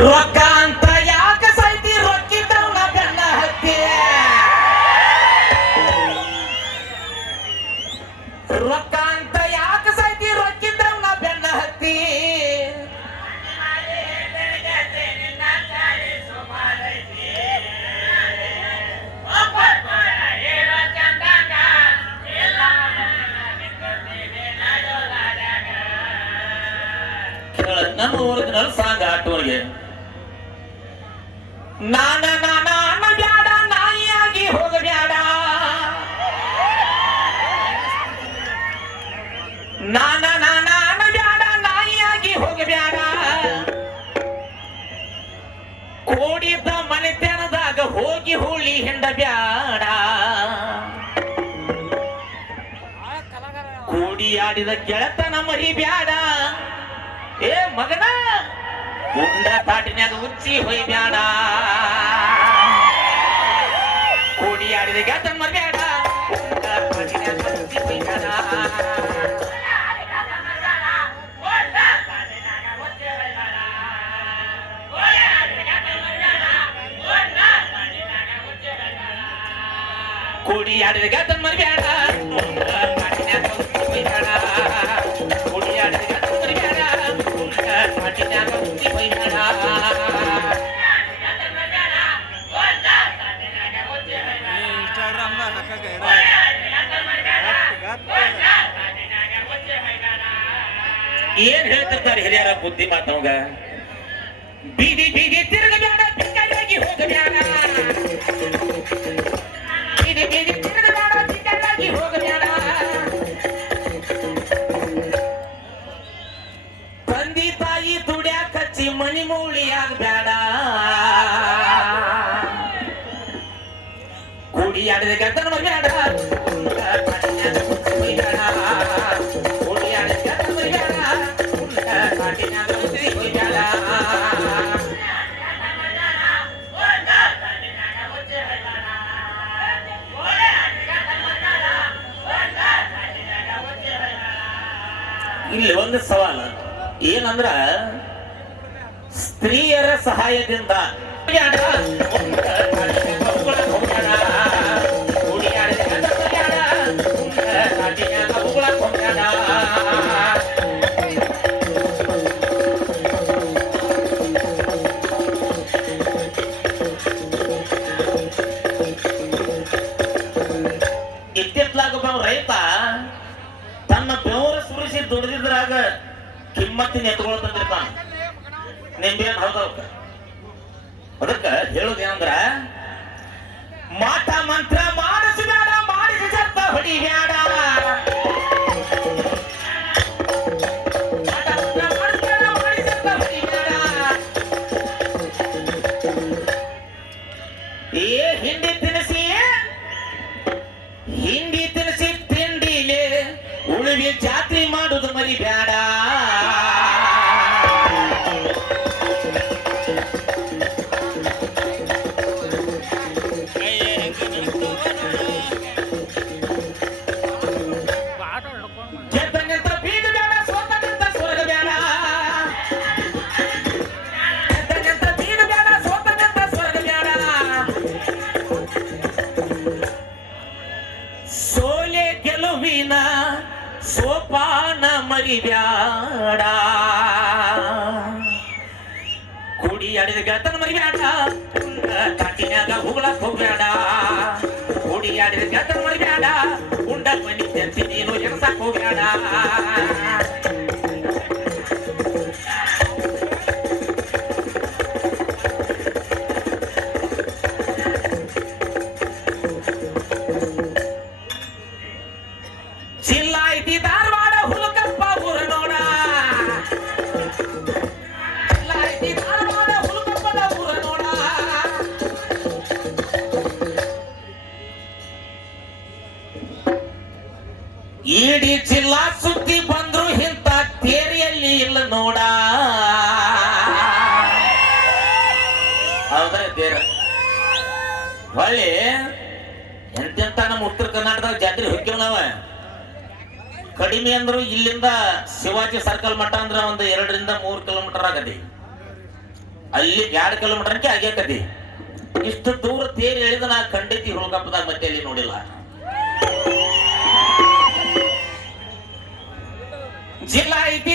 ರೊಕ್ಕ ಅಂತ ಯಾಕ ಸೈತಿ ರೊಕ್ಕಿದ್ದವನ ಬೆನ್ನ ಹತ್ತಿ ರೊಕ್ಕ ಅಂತ ಯಾಕ ಸೈತಿ ರೊಕ್ಕಿದ್ದವನ ಬೆನ್ನ ಹತ್ತಿ ನನ್ನ ಒರಿಜಿನಲ್ ಸಾಂಗ್ ಆಟೋರಿಗೆ ನಾನ ಬ್ಯಾಡ ನಾಯಿಯಾಗಿ ಹೋಗಬ್ಯಾಡ ನಾನ ಬ್ಯಾಡ ನಾಯಿಯಾಗಿ ಹೋಗಬ್ಯಾಡ ಕೋಡಿದ ಮನೆತನದಾಗ ಹೋಗಿ ಹೋಳಿ ಹೆಂಡ ಬ್ಯಾಡ ಕೂಡಿ ಆಡಿದ ಗೆಳತನ ಮರಿ ಬ್ಯಾಡ ಏ ಮಗನ ಉಂಡ ತಾಟಿನ್ಯಾಗ ಉಚ್ಚಿ ಹೊಯ್ಬ್ಯಾಡ ಕೂಡಿ ಆಡಿದ ಗೆಳತನ ಮರಿ ಬ್ಯಾಡ ಉಂಡ ತಾಟಿನ್ಯಾಗ ಉಚ್ಚಿ ಹೊಯ್ಬ್ಯಾಡ ಕೂಡಿ ಆಡಿದ ಗೆಳತನ ಮರಿ ಬ್ಯಾಡ ಉಂಡ ತಾಟಿನ್ಯಾಗ ಉಚ್ಚಿ ಹೊಯ್ಬ್ಯಾಡ ಕೂಡಿ ಆಡಿದ ಗೆಳತನ ಮರಿ ಬ್ಯಾಡ ತಾಟಿನ್ಯಾಗ ಉಚ್ಚಿ ಹೊಯ್ಬ್ಯಾಡ ಏನ್ ಹೇಳ್ತಿರ್ತಾರೆ ಹಿರಿಯರ ಬುದ್ಧಿ ಮಾತವಂಗ ಬೀದಿ ಬೀದಿ ತಿರುಗಬ್ಯಾಡ ಬಿಕ್ಕಲಾಗಿ ಹೋಗಬ್ಯಾಡ ಬೀದಿ ಬೀದಿ ತಿರುಗಬ್ಯಾಡ ಬಿಕ್ಕಲಾಗಿ ಹೋಗಬ್ಯಾಡ ತಂದಿ ತಾಯಿ ದುಡ್ಯಾಕ ಹಚ್ಚಿ ಮನಿ ಮೂಳಿಯಾಗಬ್ಯಾಡ ಕೂಡಿ ಆಡಿದ ಗೆಳತನ ಮರಿ ಬ್ಯಾಡ ಕೂಡಿ ಆಡಿದ ಗೆಳತನ ಮರಿ ಬ್ಯಾಡ ತಾಟಿನ್ಯಾಗ ಉಚ್ಚಿ ಹೊಯ್ಬ್ಯಾಡ ಇಲ್ಲಿ ಒಂದು ಸವಾಲು ಏನಂದ್ರ ಸ್ತ್ರೀಯರ ಸಹಾಯದಿಂದ ಇತ್ತಿತ್ಲಾಗೊಬ್ಬ ರೈತ ತನ್ನ ಬೆವರ ಸುರಿಸಿ ದುಡಿದಿದ್ರಾಗ ಕಿಮ್ಮತ್ತಿನ ಎತ್ಕೊಳ್ತಂದಿರ್ತಾನ ನಿಂಬೇನ್ ಹೌದವಕ್ಕ ಅದಕ್ಕ ಹೇಳುದೇನಂದ್ರ ಮಾಟ ಮಂತ್ರ ಮಾಡಿಸಬೇಡ ಮಾಡಿಸಿ ಸತ್ತ ಹೊಡಿಬ್ಯಾಡ ಏ ಹಿಂಡಿ ತಿನಿಸಿ ತಿಂಡಿಲೆ ಉಳಿವಿ ಜಾತ್ರೆ ಮಾಡುದು ಮರಿ ಬ್ಯಾಡ ಸೋಲೆ ಗೆಲುವಿನ ಸೋಪಾನ ಮರಿಬ್ಯಾಡ ಕೂಡಿ ಆಡಿದ ಗೆಳತನ ಮರಿಬ್ಯಾಡ ತಾಟಿನ್ಯಾಗ ಉಗುಳಕ್ ಹೋಗ್ಬ್ಯಾಡ ಕೂಡಿ ಆಡಿದ ಗೆಳತನ ಮರಿಬ್ಯಾಡ ಉಂಡ ಮನಿ ತೆಂತಿ ನೀನು ಎಣಸಕ್ ಹೋಗ್ಬ್ಯಾಡ ಧಾರವಾಡ ಹುಲಕಪ್ಪ ಊರ ನೋಡ ಧಾರವಾಡ ಹುಲಕಪ್ಪನ ಊರ ನೋಡ ಇಡೀ ಜಿಲ್ಲಾ ಸುದ್ದಿ ಬಂದ್ರು ಇಂತ ತೇರಿಯಲ್ಲಿ ಇಲ್ಲ ನೋಡ ಹೌದ್ರ ತೇರ ಹೊಳ್ಳಿ ಎಂತೆಂತ ನಮ್ಮ ಉತ್ತರ ಕರ್ನಾಟಕದಾಗ ಜಾತ್ರೆ ಹೊಕ್ಕಿವ್ ನಾವ ಕಡಿಮೆ ಅಂದ್ರು ಇಲ್ಲಿಂದ ಶಿವಾಜಿ ಸರ್ಕಲ್ ಮಠ ಅಂದ್ರೆ ಒಂದು 2 ರಿಂದ 3 ಕಿಲೋಮೀಟರ್ ಆಗತಿ ಅಲ್ಲಿ 2 ಕಿಲೋಮೀಟರ್ಗೆ ಆಗ್ಯಾಕತಿ. ಇಷ್ಟು ದೂರ ತೇರಿ ಎಳೆದ ನಾ ಖಂಡಿತಿ ಹುಲ್ಗಪ್ಪದಾಗ ಮತ್ತೆ ಅಲ್ಲಿ ನೋಡಿಲ್ಲ. ಜಿಲ್ಲಾ ಐತಿ